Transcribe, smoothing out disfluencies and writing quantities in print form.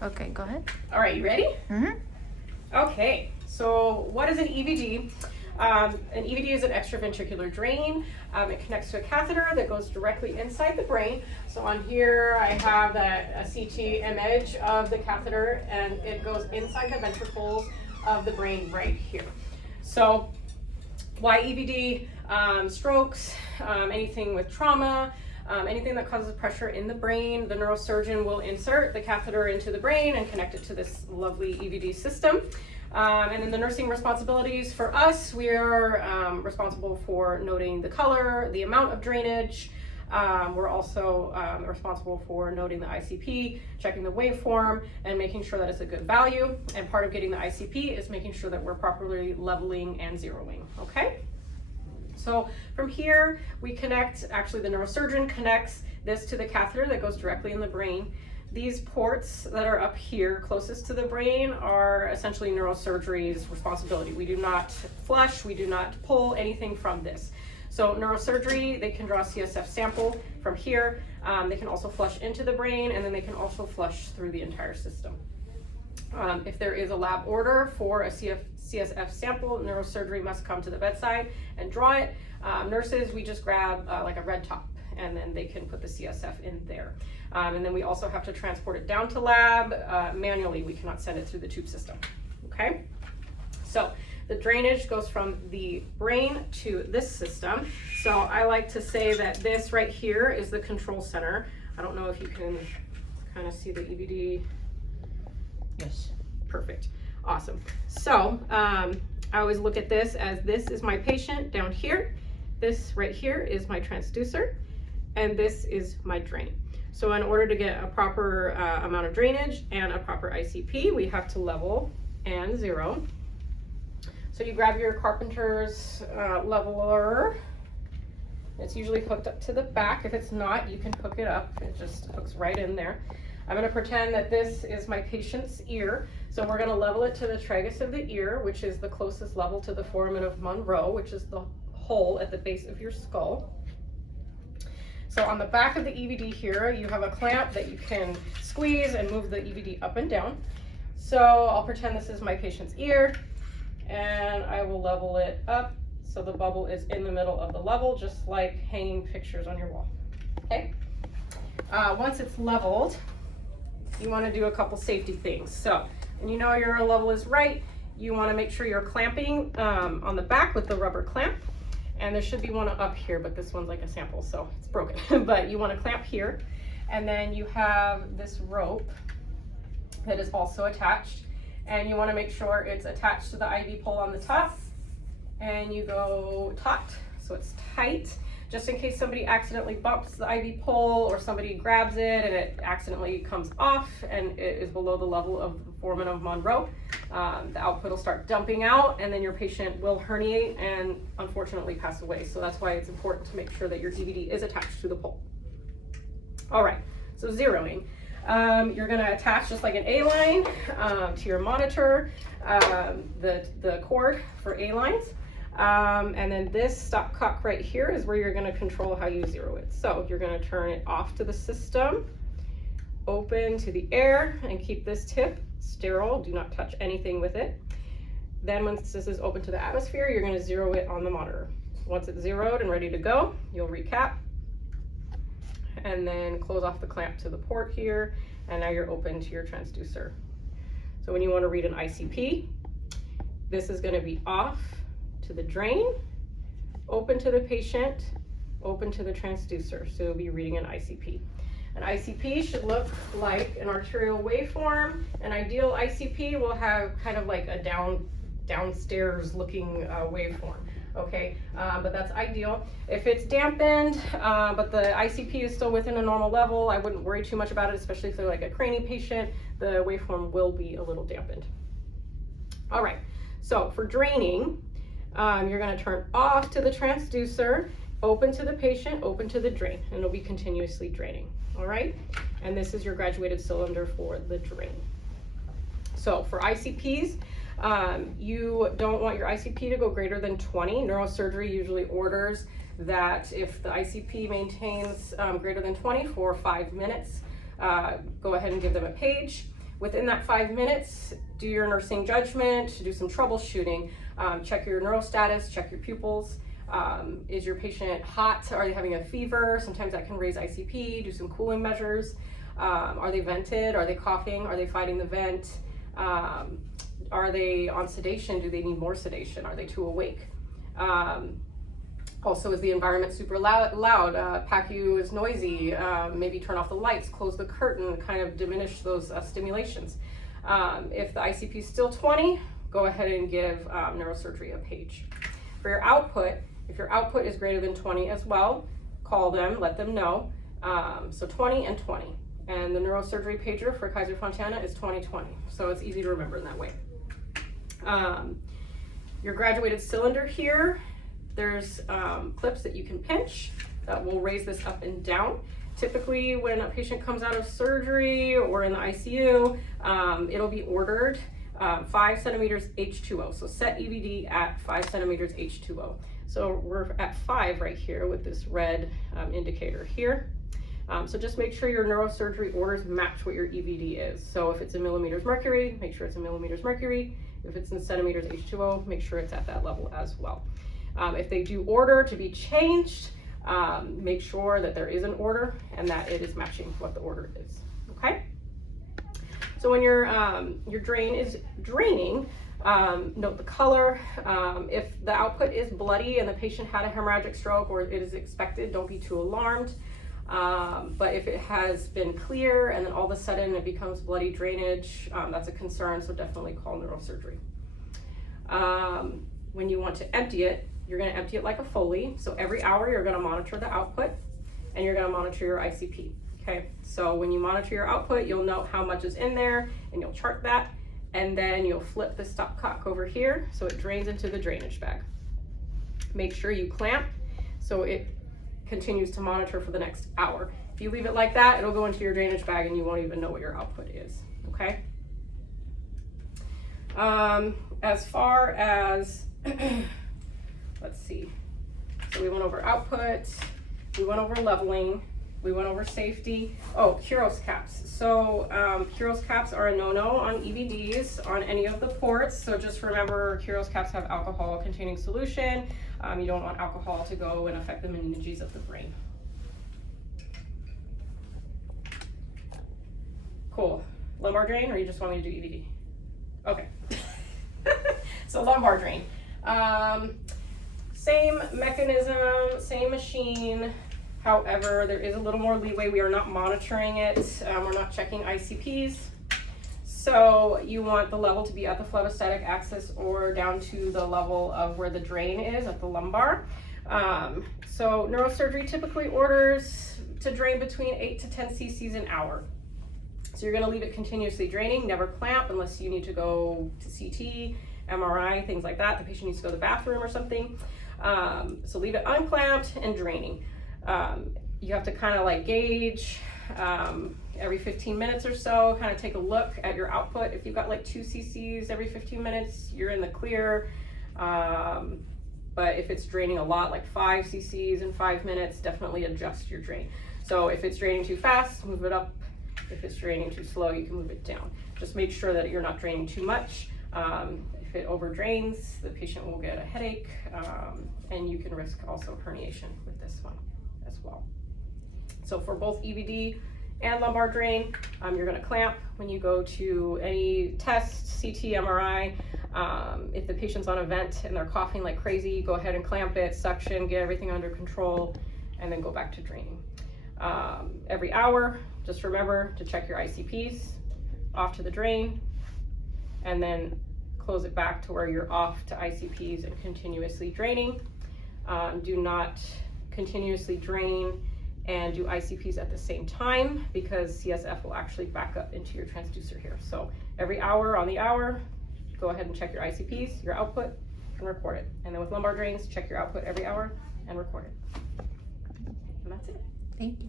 Okay, go ahead. All right, you ready? Mm-hmm. Okay, so what is an EVD? An EVD is an extraventricular drain. It connects to a catheter that goes directly inside the brain. So on here I have a CT image of the catheter, and it goes inside the ventricles of the brain right here. So why EVD? Strokes, anything with trauma, anything that causes pressure in the brain, the neurosurgeon will insert the catheter into the brain and connect it to this lovely EVD system. And then the nursing responsibilities for us, we are responsible for noting the color, the amount of drainage. We're also responsible for noting the ICP, checking the waveform, and making sure that it's a good value. And part of getting the ICP is making sure that we're properly leveling and zeroing, okay? So from here, we connect, actually the neurosurgeon connects this to the catheter that goes directly in the brain. These ports that are up here closest to the brain are essentially neurosurgery's responsibility. We do not flush, we do not pull anything from this. So neurosurgery, they can draw a CSF sample from here. They can also flush into the brain, and then they can also flush through the entire system. If there is a lab order for a CSF sample, neurosurgery must come to the bedside and draw it. Nurses, we just grab like a red top, and then they can put the CSF in there. And then we also have to transport it down to lab manually. We cannot send it through the tube system, okay? So the drainage goes from the brain to this system. So I like to say that this right here is the control center. I don't know if you can kind of see the EVD. Yes. Perfect. Awesome. So I always look at this as this is my patient down here. This right here is my transducer, and this is my drain. So in order to get a proper amount of drainage and a proper ICP, we have to level and zero. So you grab your carpenter's leveler. It's usually hooked up to the back. If it's not, you can hook it up. It just hooks right in there. I'm going to pretend that this is my patient's ear. So we're going to level it to the tragus of the ear, which is the closest level to the foramen of Monroe, which is the hole at the base of your skull. So on the back of the EVD here, you have a clamp that you can squeeze and move the EVD up and down. So I'll pretend this is my patient's ear, and I will level it up so the bubble is in the middle of the level, just like hanging pictures on your wall. Okay. Once it's leveled, you want to do a couple safety things. So, and you know your level is right, you want to make sure you're clamping on the back with the rubber clamp. And there should be one up here, but this one's like a sample, so it's broken. But you want to clamp here. And then you have this rope that is also attached. And you want to make sure it's attached to the IV pole on the top. And you go taut, so it's tight, just in case somebody accidentally bumps the IV pole or somebody grabs it and it accidentally comes off and it is below the level of the foramen of Monroe. The output will start dumping out, and then your patient will herniate and unfortunately pass away. So that's why it's important to make sure that your EVD is attached to the pole. All right, so zeroing. You're going to attach, just like an A-line, to your monitor, the cord for A-lines. And then this stopcock right here is where you're going to control how you zero it. So you're going to turn it off to the system, open to the air, and keep this tip sterile. Do not touch anything with it. Then once this is open to the atmosphere, you're going to zero it on the monitor. Once it's zeroed and ready to go, you'll recap and then close off the clamp to the port here, and now you're open to your transducer. So when you want to read an ICP, this is going to be off to the drain, open to the patient, open to the transducer. So you'll be reading an ICP. An ICP should look like an arterial waveform. An ideal ICP will have kind of like a downstairs looking waveform. Okay, but that's ideal. If it's dampened, but the ICP is still within a normal level, I wouldn't worry too much about it, especially if they're like a cranie patient. The waveform will be a little dampened. All right, so for draining, you're going to turn off to the transducer, open to the patient, open to the drain, and it'll be continuously draining. All right, and this is your graduated cylinder for the drain. So for ICPs, you don't want your ICP to go greater than 20. Neurosurgery usually orders that if the ICP maintains greater than 20 for 5 minutes, go ahead and give them a page. Within that 5 minutes, do your nursing judgment, do some troubleshooting, check your neural status, check your pupils. Is your patient hot? Are they having a fever? Sometimes that can raise ICP. Do some cooling measures. Are they vented? Are they coughing? Are they fighting the vent? Are they on sedation? Do they need more sedation? Are they too awake? Also, is the environment super loud? PACU is noisy. Maybe turn off the lights, close the curtain, kind of diminish those stimulations. If the ICP is still 20, go ahead and give neurosurgery a page. For your output, if your output is greater than 20 as well, call them, let them know. So 20 and 20. And the neurosurgery pager for Kaiser Fontana is 20/20. So it's easy to remember in that way. Your graduated cylinder here, there's clips that you can pinch that will raise this up and down. Typically when a patient comes out of surgery or in the ICU, it'll be ordered 5 centimeters H2O. So set EVD at 5 centimeters H2O. So we're at 5 right here with this red indicator here. So just make sure your neurosurgery orders match what your EVD is. So if it's in millimeters mercury, make sure it's in millimeters mercury. If it's in centimeters H2O, make sure it's at that level as well. If they do order to be changed, make sure that there is an order and that it is matching what the order is, okay? So when your drain is draining, note the color. If the output is bloody and the patient had a hemorrhagic stroke or it is expected, don't be too alarmed. But if it has been clear and then all of a sudden it becomes bloody drainage, that's a concern, so definitely call neurosurgery. When you want to empty it, you're going to empty it like a Foley. So every hour you're going to monitor the output and you're going to monitor your ICP. Okay, so when you monitor your output, you'll note how much is in there and you'll chart that, and then you'll flip the stopcock over here so it drains into the drainage bag. Make sure you clamp so it continues to monitor for the next hour. If you leave it like that, it'll go into your drainage bag and you won't even know what your output is, okay? As far as, let's see, so we went over output, we went over leveling, we went over safety. Oh, Kuros caps. So Kuros caps are a no-no on EVDs on any of the ports. So just remember, Kuros caps have alcohol-containing solution. You don't want alcohol to go and affect the meninges of the brain. Cool. Lumbar drain, or you just want me to do EVD? Okay. So lumbar drain. Same mechanism, same machine. However, there is a little more leeway. We are not monitoring it. We're not checking ICPs. So you want the level to be at the phlebistatic axis or down to the level of where the drain is at the lumbar. So neurosurgery typically orders to drain between 8 to 10 cc's an hour. So you're going to leave it continuously draining, never clamp unless you need to go to CT, MRI, things like that. The patient needs to go to the bathroom or something. So leave it unclamped and draining. You have to kind of like gauge every 15 minutes or so, kind of take a look at your output. If you've got like 2 cc's every 15 minutes, you're in the clear. But if it's draining a lot, like 5 cc's in 5 minutes, definitely adjust your drain. So if it's draining too fast, move it up. If it's draining too slow, you can move it down. Just make sure that you're not draining too much. If it overdrains, the patient will get a headache, and you can risk also herniation with this one as well. So for both EVD and lumbar drain, you're going to clamp when you go to any test, CT, MRI. If the patient's on a vent and they're coughing like crazy, go ahead and clamp it, suction, get everything under control, and then go back to draining. Every hour, just remember to check your ICPs, off to the drain, and then close it back to where you're off to ICPs and continuously draining. Do not continuously drain and do ICPs at the same time because CSF will actually back up into your transducer here. So every hour on the hour, go ahead and check your ICPs, your output, and record it. And then with lumbar drains, check your output every hour and record it. And that's it. Thank you.